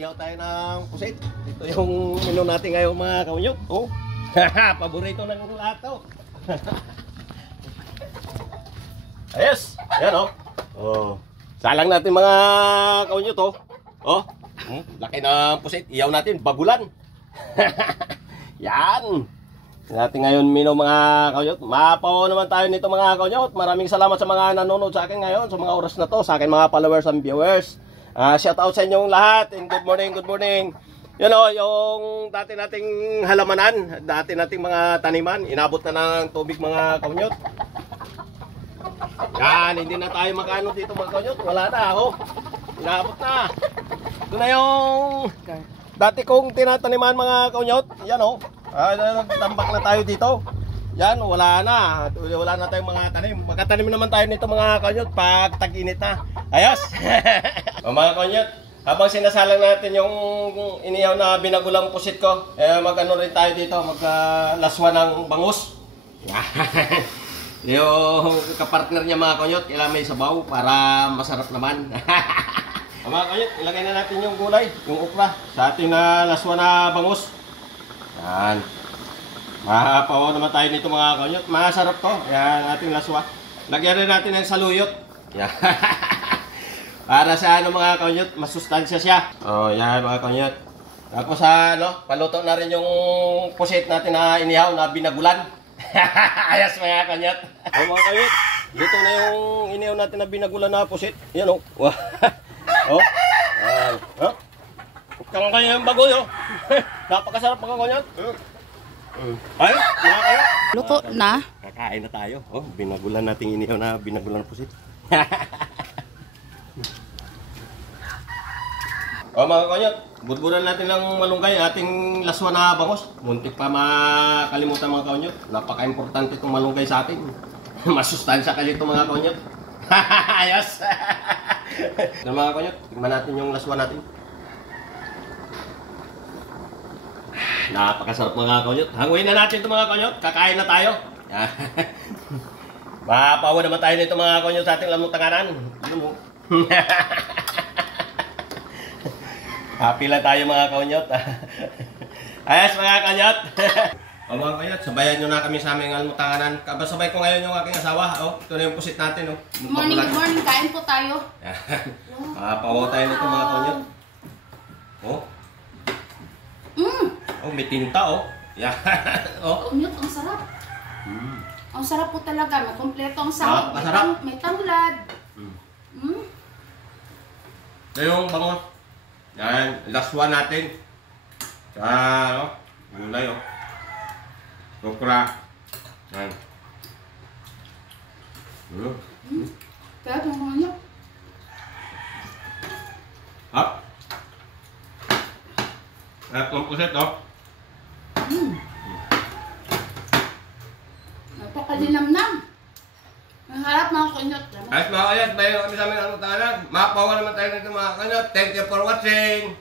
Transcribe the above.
Mag-ihaw tayo ng pusit. Ito yung menu natin ngayon mga kaunyot. Oh. Paborito ng lahat to. Ayos. Ayan oh. Oh. Salang natin mga kaunyot oh. Oh. Laki ng pusit. Ihaw natin. Bagulan. Yan. Natin ngayon menu mga kaunyot. Mapaw naman tayo nito mga kaunyot. Maraming salamat sa mga nanonood sa akin ngayon. Sa mga oras na to. Sa akin mga followers and viewers. Shout out sa inyong lahat. And good morning, good morning. Yun o, yung dati nating halamanan. Dati nating mga taniman. Inabot na ng tubig mga kaunyot. Yan, hindi na tayo makano dito mga kaunyot. Wala na ako. Inabot na. Ito na yung dati kong tinataniman mga kaunyot. Yan o. Tambak na tayo dito. Yan, wala na. Wala na tayong mga tanim. Magkatanim naman tayo nito mga kaunyot pag tag-init na. Ayos! O mga kaunyot, habang sinasalang natin yung inihaw na binagulang pusit ko, mag-ano rin tayo dito, mag-laswa ng bangus. Yung kapartner niya mga kaunyot, kailangan may sabaw para masarap naman. Mga kaunyot, ilagay na natin yung gulay, yung okra, sa ating laswa na bangus. Yan. Mapawaw naman tayo nito mga kaunyot. Masarap to. Yan ating laswa. Lagyan rin natin ng saluyot. Yan. Para sa ano mga kaunyot, masustansya siya. Oh, yan mga kaunyot. Tapos paluto na rin yung pusit natin na inihaw na binagulan. Ayos mga kaunyot. Oh mga kaunyot, dito na yung inihaw natin na binagulan na pusit. Yan oh. Oh. Oh. Kang kayo yung bagoy oh. Napakasarap mga kaunyot. Ay, mga kaunyot. Luto na. Kakain na tayo. Oh, binagulan natin inihaw na binagulan na pusit. O mga kaunyot, budburan natin ng malunggay ating laswa na bangus. Muntik pa makalimutan mga kaunyot. Napaka-importante itong malunggay sa atin. Masustansya kayo ito mga kaunyot. Ayos! So, mga kaunyot, tignan natin yung laswa natin. Napakasarap mga kaunyot. Hanguin na natin ito mga kaunyot. Kakain na tayo. Mapawa naman tayo nito mga kaunyot sa ating lamutanganan. Happy lang tayo mga kaunyot. Ayos mga kaunyot. O mga kaunyot, sabayan nyo na kami sa aming almutanganan. Kabasabay ko ngayon yung aking asawa. O, ito na yung pusit natin. O. Morning, good morning. Kain po tayo. Pawaw tayo nito mga kaunyot. O. Oh, may tinta o. Yan. O. Kaunyot, ang sarap. Ang sarap po talaga. May kompleto ang sahog. Masarap. May tanglad. Ito yung bangus. Yan, laswa natin. Sa, gulay o. Okra. Yan. Kaya itong kaunyot. Hap. At itong pusit o. Napakalinamnam. Ang harap mga kaunyot. Ayos mga kaunyot, bayo kami sa aming almutanganan. Mapawa naman tayo nito mga kaunyot. Thank you for watching.